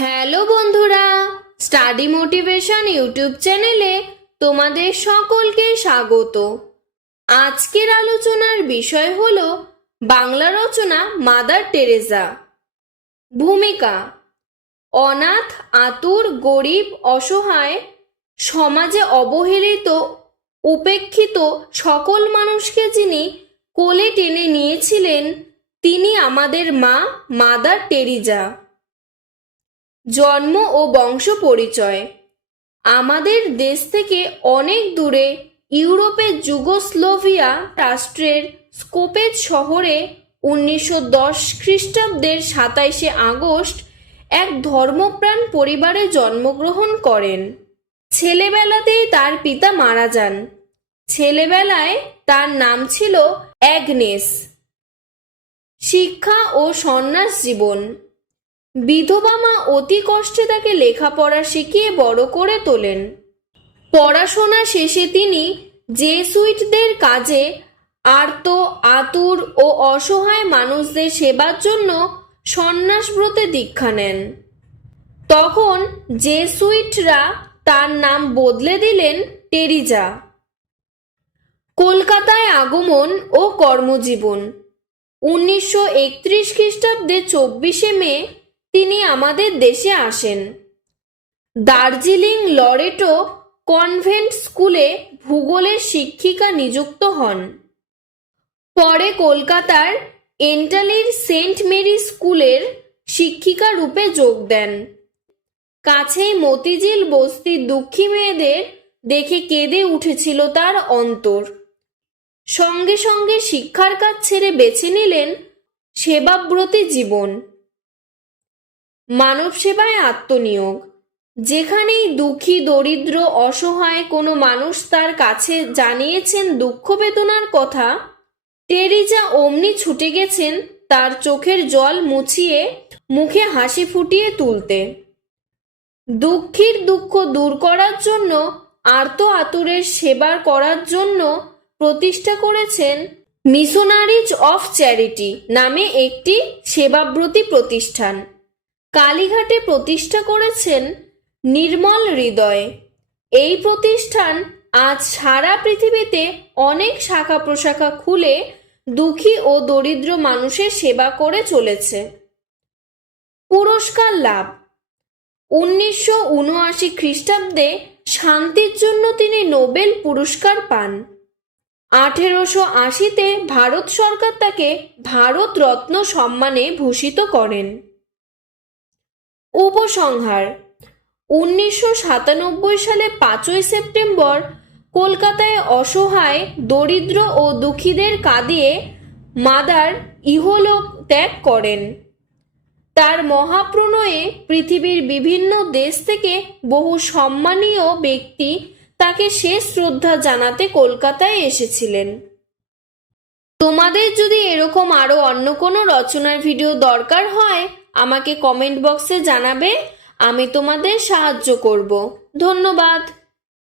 Hello বন্ধুরা, study motivation YouTube চ্যানেলে তোমাদের সকলকে স্বাগত। আজকের আলোচনার বিষয় হলো বাংলা রচনা মাদার টেরেসা। ভূমিকা: অনাথ, আতুর, গরিব, অসহায়, সমাজে অবহেলিত, উপেক্ষিত সকল মানুষকে যিনি কোলে টেনে নিয়েছিলেন তিনি আমাদের মা মাদার টেরেসা। জন্ম ও বংশ পরিচয়: আমাদের দেশ থেকে অনেক দূরে ইউরোপের যুগোস্লোভিয়া রাষ্ট্রের স্কোপেজ শহরে 1910 খ্রিস্টাব্দের 27শে আগস্ট এক ধর্মপ্রাণ পরিবারে জন্মগ্রহণ করেন। ছেলেবেলাতেই তার পিতা মারা যান। ছেলেবেলায় তার নাম ছিল অ্যাগনেস। শিক্ষা ও সন্ন্যাস জীবন: বিধবা মা অতি কষ্টে তাকে লেখাপড়া শিখিয়ে বড় করে তোলেন। পড়াশোনা শেষে তিনি জেসুইটদের কাজে আর্ত, আতুর ও অসহায় মানুষদের সেবার জন্য সন্ন্যাসব্রতে দীক্ষা নেন। তখন জেসুইটরা তার নাম বদলে দিলেন টেরেসা। কলকাতায় আগমন ও কর্মজীবন: 1931 খ্রিস্টাব্দে 24শে মে তিনি আমাদের দেশে আসেন। দার্জিলিং লরেটো কনভেন্ট স্কুলে ভূগোলের শিক্ষিকা নিযুক্ত হন। পরে কলকাতার এন্টালির সেন্ট মেরি স্কুলের শিক্ষিকা রূপে যোগ দেন। কাছেই মতিঝিল বস্তির দুঃখী মেয়েদের দেখে কেঁদে উঠেছিল তার অন্তর। সঙ্গে সঙ্গে শিক্ষার কাজ ছেড়ে বেছে নিলেন সেবাব্রতী জীবন। মানব সেবায় আত্মনিয়োগ: যেখানেই দুঃখী, দরিদ্র, অসহায় কোনো মানুষ তার কাছে জানিয়েছেন দুঃখ বেদনার কথা, টেরেসা অমনি ছুটে গেছেন তার চোখের জল মুছিয়ে মুখে হাসি ফুটিয়ে তুলতে। দুঃখীর দুঃখ দূর করার জন্য, আর্ত আতুরের সেবা করার জন্য প্রতিষ্ঠা করেছেন মিশনারিজ অফ চ্যারিটি নামে একটি সেবাব্রতী প্রতিষ্ঠান। কালীঘাটে প্রতিষ্ঠা করেছেন নির্মল হৃদয়। এই প্রতিষ্ঠান আজ সারা পৃথিবীতে অনেক শাখা প্রশাখা খুলে দুঃখী ও দরিদ্র মানুষের সেবা করে চলেছে। পুরস্কার লাভ: 1979 খ্রিস্টাব্দে শান্তির জন্য তিনি নোবেল পুরস্কার পান। 1880-তে ভারত সরকার তাকে ভারত রত্ন সম্মানে ভূষিত করেন। উপসংহার: 1997 সালে 5ই সেপ্টেম্বর কলকাতায় অসহায়, দরিদ্র ও দুঃখীদের কাঁদিয়ে মাদার ইহলোক ত্যাগ করেন। তার মহাপ্রণয়ে পৃথিবীর বিভিন্ন দেশ থেকে বহু সম্মানীয় ব্যক্তি তাকে শেষ শ্রদ্ধা জানাতে কলকাতায় এসেছিলেন। তোমাদের যদি এরকম আরো অন্য কোনো রচনার ভিডিও দরকার হয় আমাকে কমেন্ট বক্সে জানাবে, আমি তোমাদের সাহায্য করব। ধন্যবাদ।